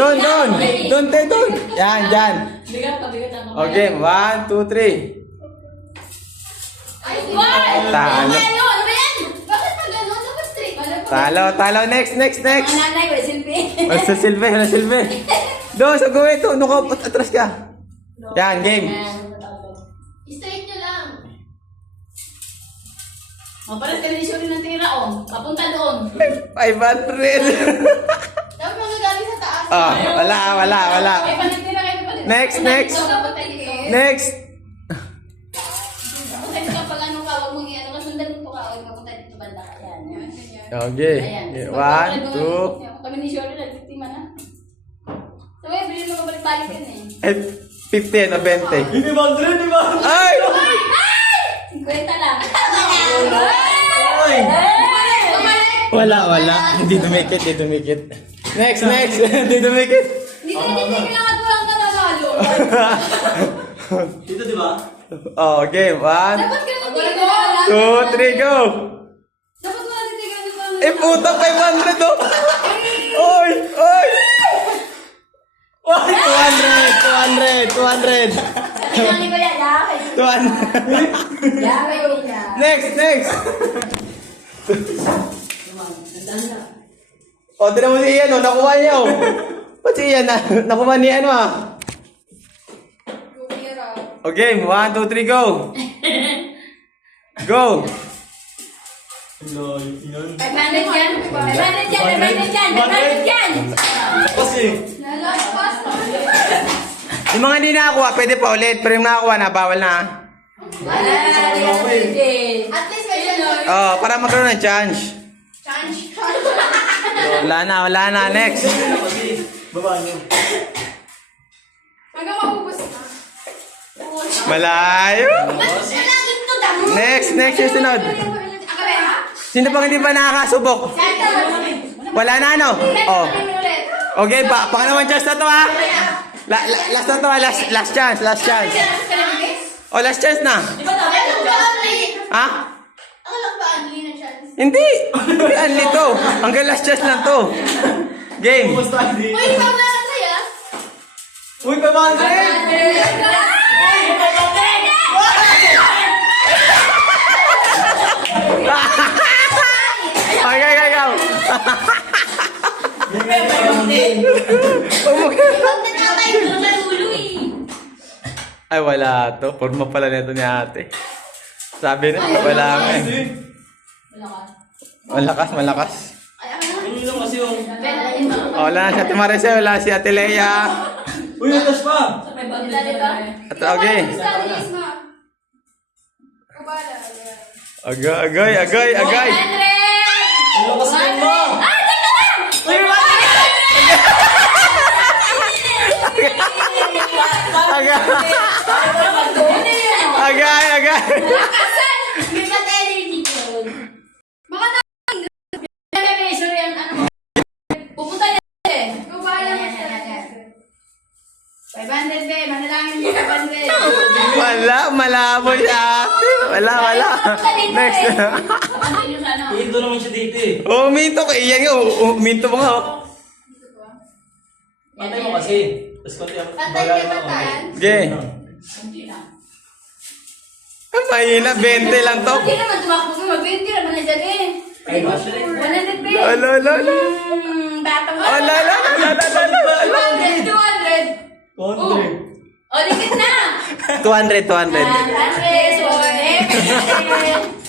Doon. Yan, dyan. Bigat pa, bigat ako. Okay, 1, 2, 3. Ay, boy! Talo. Ano ba yan? Bakit pag ano? Dapat straight. Talo. Next. Ang nanay, wala silbi. Wala silbi. Doon, sa gawin ito. Nuko, atras ka. Yan, game. Straight nyo lang. Parang television rin ng tira, oh. Papunta doon. 500. Dapat magagaling sa taas. Wala. Ay, panitira kayo pa. Next. Next. Papunta dito pag ano ka, huwag mong i-ano. Kasundan mo ka, huwag papunta dito banda ka. Yan. Okay. 1, 2. Kami ni Shirley, nagtiktima na. So, bilhin mo balik-balik yan eh. 50 o 20. Hindi ba, Andre? Di ba? Ay! 50 lang. Ay! Wala. Hindi dumikit. Next. Hindi dumikit. Hindi kailangan walang nanalo. Dito, di ba? Oh, game. 1, Dapat ka natitigil. 2, 3, go! Dapat wala titigan ko lang. Puta, 500 oh! Oy! 200! Kailangan ko yan, yakay. 200! Yakay ko yan. Next! O, tinan mo si Ian, oh, nakuha niya, oh. Ba't si Ian, nakuha ni ano, ah? O, game, 1, 2, 3, go! Go! Hello, yun. 500 yan. 500 yan. Kasi, Yung mga hindi nakakuha, pwede pa ulit. Pero yung nakakuha na, bawal na. Wala, hindi ka pwede. At least may chance. Oh, para magkaroon ng chance. Chance. Wala na. Next. baba niyo. Hanggang maubos na. Malayo. Malagit to, damo. Next, yung sunod. Akabe, ha? Sino pang hindi pa nakakasubok? Wala na, ano? Oh. Okay, pangalaman chance na to, ha? Last na to, ha? Last chance. Oh, last chance na. Ha? Hindi. Anli to. Hanggang last chance lang to. Game. Kumusta, Andre? Uy, ikaw na lang saya. Uy, 500! Okay, go. Ay, wala to. Forma pala nito ni ate. Sabi na, wala nga eh. Malakas. Yun lang kasi yung... Wala na si Ate Maricel, wala si Ate Lea. Uy, atas pa! At okay. Agay. Ano kasi yun mo? Agay. Pupunta niya eh. 500 be, manalangin mo 500. Wala, malabo siya. Wala. Next. Indo naman siya dito eh. Uminto ka. Iyan nga, uminto mo nga. Patay mo kasi. Tapos konti ako. Patay ka patayan. Okay. Ang mahina, 20 lang to. Hindi naman tumakbo mo, mag-20 naman na dyan eh. 100 be. Ala. Batang mo. Ala. 200. 100. O, dikit na. 200. 100. So,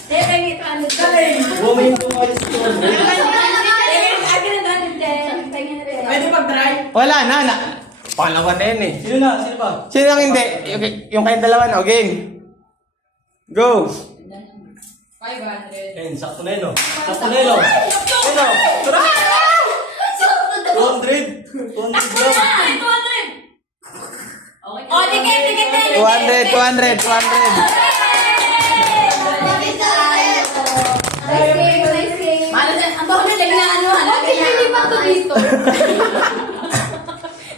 pengi 200. Bumay yung tumalis sa 200. Pwede mag-try? Wala na. Pangalawa na yun eh. Sino na? Sino pa? Sino ang hindi? Yung kayong dalawa na. Okay. Go. 500. Ayun, sakto na yun, oh. Sakto na yun, oh. Ayun, oh. Tara! 200. 200 lang. 200. Oh, dikit. 200. Ang bako na lang na ano, bakit hindi pa ito dito?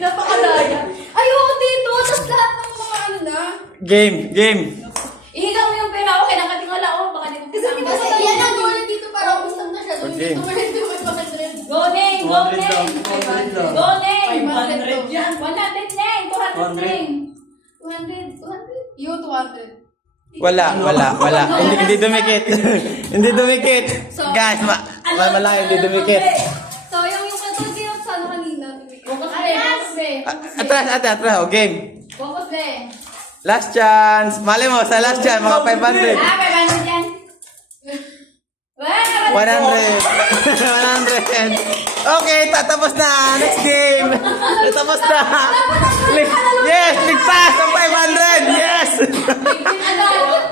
Napakalaya. Ayoko dito, tapos lahat ng mga ano na. Game. Ihiga mo yung pera, okay, nakatingala ako, baka dito. Kasi yan ang dito para ubos na siya. Okay. Go, Neng! Go, 200 lang, Neng! 200 lang. Go, Neng! 500 yan. 100, Neng! 200, 100. Neng! 200. You, 200. Wala. Hindi dumikit. Hindi dumikit. Guys, malaki, hindi dumikit. So, yung control sa ano kanina. Focus, be. Atras, atras. O, game. Focus, be. Last chance. Mali mo, sa last chance, mga 500. 500 yan. 100. 100. Okay, tatapos na. Next game. Tatapos na. Yes, ligtas ang 500. Yes. Agad.